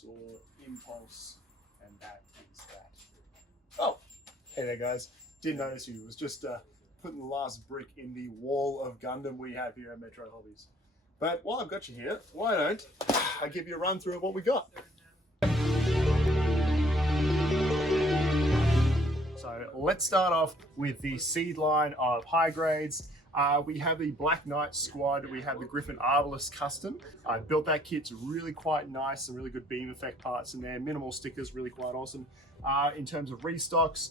saw Impulse, and that is that. Oh, hey there guys. Didn't notice you. It was just putting the last brick in the wall of Gundam we have here at Metro Hobbies. But while I've got you here, why don't I give you a run through of what we got. So let's start off with the seed line of high grades. We have the Black Knight Squad, we have the Griffin Arbalest Custom. I built that kit, it's really quite nice, some really good beam effect parts in there, minimal stickers, really quite awesome. In terms of restocks,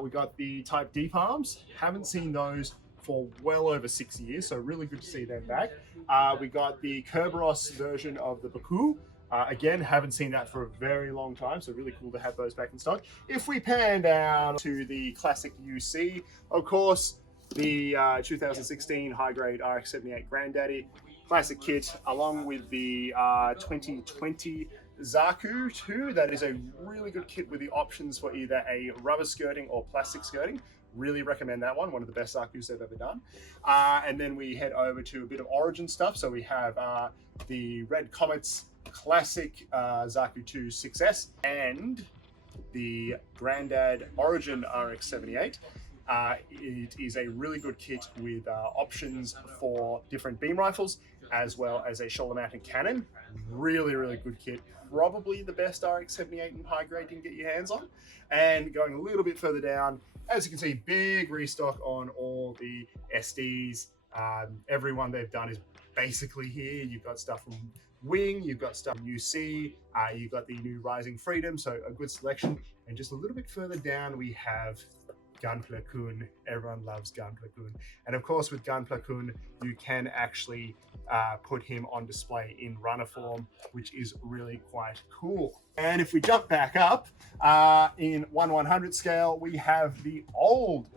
we got the Type D palms, haven't seen those for well over 6 years, so really good to see them back. We got the Kerberos version of the Baku. Again, haven't seen that for a very long time, so really cool to have those back in stock. If we pan down to the classic UC, of course, the 2016 high-grade RX-78 Granddaddy classic kit, along with the 2020 Zaku 2. That is a really good kit with the options for either a rubber skirting or plastic skirting. Really recommend that one of the best Zakus they've ever done. And then we head over to a bit of Origin stuff. So we have the Red Comets classic Zaku 2 6S and the Grandad Origin RX-78. It is a really good kit with options for different beam rifles as well as a shoulder mounted cannon. Really good kit. Probably the best RX-78 in high grade you can get your hands on. And going a little bit further down, as you can see, big restock on all the SDs. Everyone they've done is basically here. You've got stuff from Wing, you've got stuff from UC, you've got the new Rising Freedom, so a good selection. And just a little bit further down, we have Gunpla Kun. Everyone loves Gunpla Kun. And of course, with Gunpla Kun, you can actually put him on display in runner form, which is really quite cool. And if we jump back up, in 1/100 scale, we have the old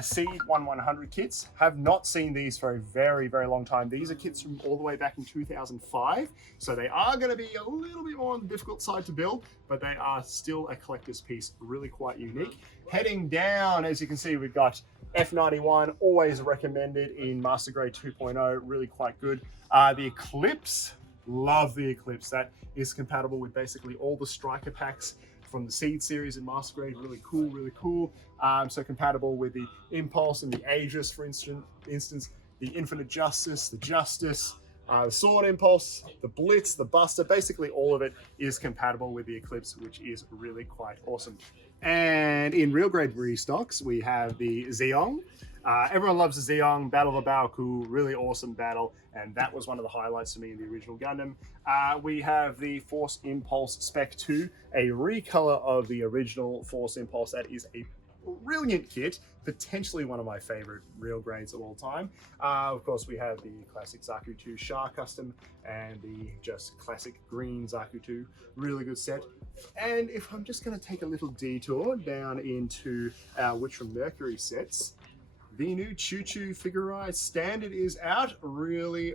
Seed 1/100 kits. Have not seen these for a very long time. These are kits from all the way back in 2005, so they are going to be a little bit more on the difficult side to build, but they are still a collector's piece, really quite unique. Heading down, as you can see, we've got F91, always recommended in Master Grade 2.0, really quite good. The Eclipse, love the Eclipse. That is compatible with basically all the striker packs from the Seed series in Master Grade. Really cool. So compatible with the Impulse and the Aegis, for instance, the Infinite Justice, the Justice, the Sword Impulse, the Blitz, the Buster. Basically all of it is compatible with the Eclipse, which is really quite awesome. And in real grade restocks, we have the Zeong. Everyone loves the Zeong, Battle of the Baoku, really awesome battle, and that was one of the highlights for me in the original Gundam. We have the Force Impulse Spec 2, a recolor of the original Force Impulse. That is a brilliant kit, potentially one of my favorite real grades of all time. Of course, we have the classic Zaku 2 Shah custom and the just classic green Zaku 2, really good set. And if I'm just going to take a little detour down into our Witch from Mercury sets, the new Choo Choo Figurized Standard is out. Really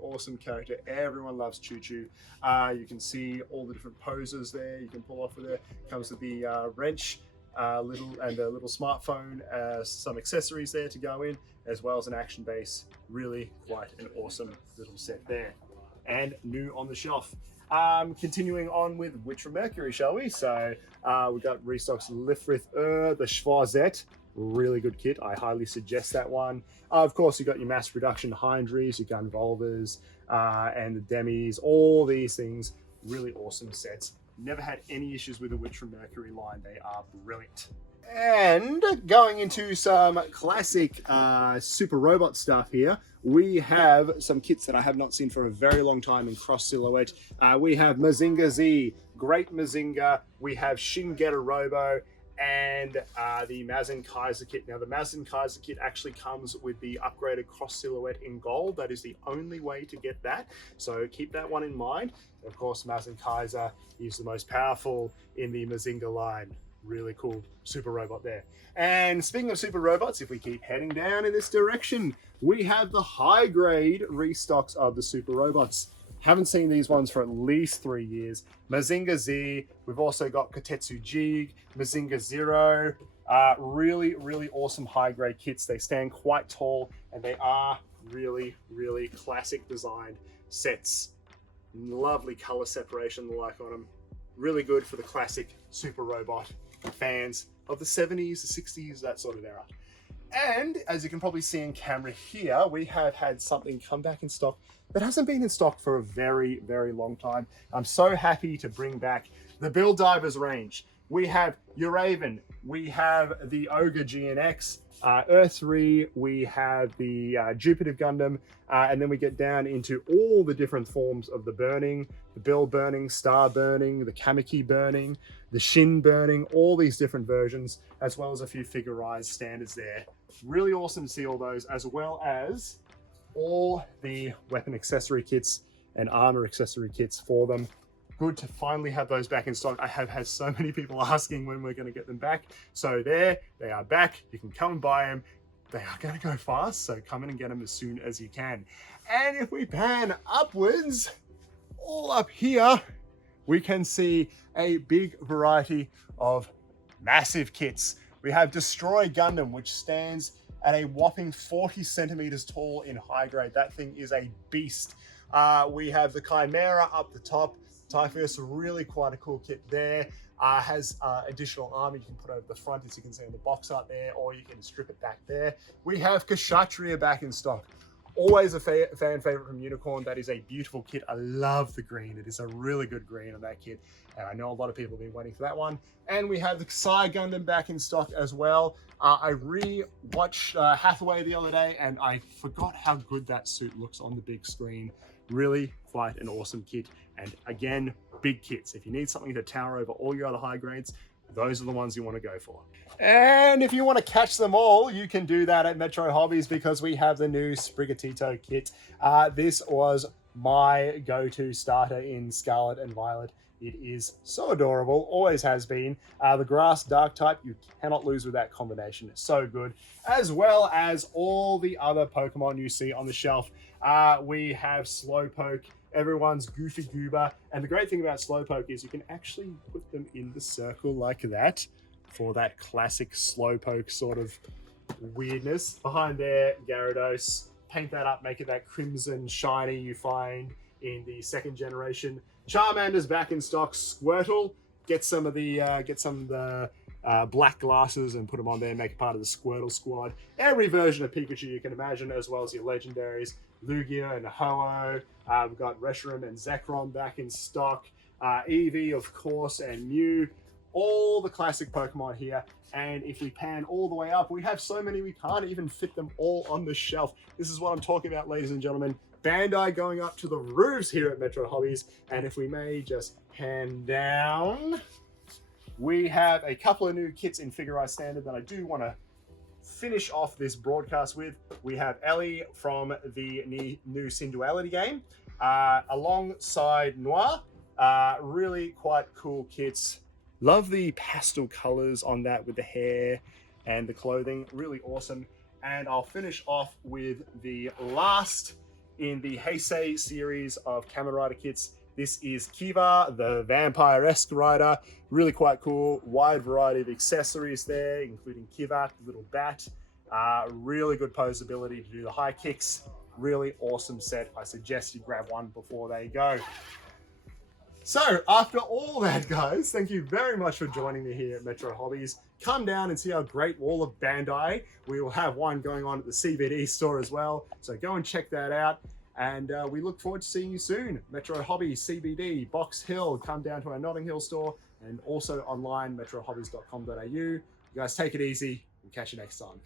awesome character. Everyone loves Choo Choo. You can see all the different poses there you can pull off with it. Comes with the wrench, a little smartphone, some accessories there to go in, as well as an action base. Really quite an awesome little set there. And new on the shelf. Continuing on with Witch from Mercury, shall we? So we got restocks Lifrith the Schwarzette. Really good kit. I highly suggest that one. Of course, you got your mass production Hindries, your Gunvolvers, and the Demis, all these things. Really awesome sets. Never had any issues with the Witch from Mercury line. They are brilliant. And going into some classic Super Robot stuff here, we have some kits that I have not seen for a very long time in cross silhouette. We have Mazinga Z, Great Mazinga, we have Shin Getter Robo, and the Mazin Kaiser kit. Now the Mazin Kaiser kit actually comes with the upgraded cross silhouette in gold. That is the only way to get that, so keep that one in mind. Of course, Mazin Kaiser is the most powerful in the Mazinga line. Really cool super robot there. And speaking of super robots, if we keep heading down in this direction, we have the high grade restocks of the super robots. Haven't seen these ones for at least 3 years. Mazinga Z, we've also got Kotetsu Jig, Mazinga Zero. Really awesome high grade kits. They stand quite tall and they are really classic designed sets. Lovely color separation, the like on them. Really good for the classic super robot fans of the 70s, the 60s, that sort of era. And as you can probably see in camera here, we have had something come back in stock that hasn't been in stock for a very, very long time. I'm so happy to bring back the Build Divers range. We have Uraven, we have the Ogre GNX, Earth-3, we have the Jupiter Gundam, and then we get down into all the different forms of the burning, the Bill burning, Star burning, the Kamiki burning, the Shin burning, all these different versions, as well as a few figurized standards there. Really awesome to see all those, as well as all the weapon accessory kits and armor accessory kits for them. Good to finally have those back in stock. I have had so many people asking when we're going to get them back. So there, they are back. You can come and buy them. They are going to go fast, so come in and get them as soon as you can. And if we pan upwards, all up here, we can see a big variety of massive kits. We have Destroy Gundam, which stands at a whopping 40 centimeters tall in high grade. That thing is a beast. We have the Chimera up the top. Typhus, really quite a cool kit there. Has additional armor you can put over the front, as you can see in the box art there, or you can strip it back there. We have Kshatriya back in stock. Always a fan favorite from Unicorn. That is a beautiful kit. I love the green. It is a really good green on that kit, and I know a lot of people have been waiting for that one. And we have the Psy Gundam back in stock as well. I re-watched Hathaway the other day, and I forgot how good that suit looks on the big screen. Really quite an awesome kit. And again, big kits. If you need something to tower over all your other high grades, those are the ones you want to go for. And if you want to catch them all, you can do that at Metro Hobbies, because we have the new Sprigatito kit. This was my go-to starter in Scarlet and Violet. It is so adorable, always has been. The grass dark type, you cannot lose with that combination. It's so good. As well as all the other Pokemon you see on the shelf. We have Slowpoke, everyone's Goofy Goober. And the great thing about Slowpoke is you can actually put them in the circle like that for that classic Slowpoke sort of weirdness. Behind there, Gyarados. Paint that up, make it that crimson shiny you find in the second generation. Charmander's back in stock. Squirtle, get some of the black glasses and put them on there, make it part of the Squirtle squad. Every version of Pikachu you can imagine, as well as your legendaries, Lugia and Ho-Oh. We've got Reshiram and Zekrom back in stock. Eevee, of course, and Mew. All the classic Pokemon here. And if we pan all the way up, we have so many we can't even fit them all on the shelf. This is what I'm talking about, ladies and gentlemen. Bandai going up to the roofs here at Metro Hobbies. And if we may just pan down, we have a couple of new kits in Figurized Standard that I do want to finish off this broadcast with. We have Ellie from the new Sin Duality game, alongside Noir. Really quite cool kits. Love the pastel colors on that with the hair and the clothing. Really awesome. And I'll finish off with the last in the Heisei series of Kamen Rider kits. This is Kiva, the vampire-esque rider. Really quite cool. Wide variety of accessories there, including Kiva, the little bat. Really good posability to do the high kicks. Really awesome set. I suggest you grab one before they go. So after all that, guys, thank you very much for joining me here at Metro Hobbies. Come down and see our great wall of Bandai. We will have one going on at the CBD store as well. So go and check that out. And we look forward to seeing you soon. Metro Hobbies, CBD, Box Hill. Come down to our Notting Hill store, and also online, metrohobbies.com.au. You guys take it easy. We'll catch you next time.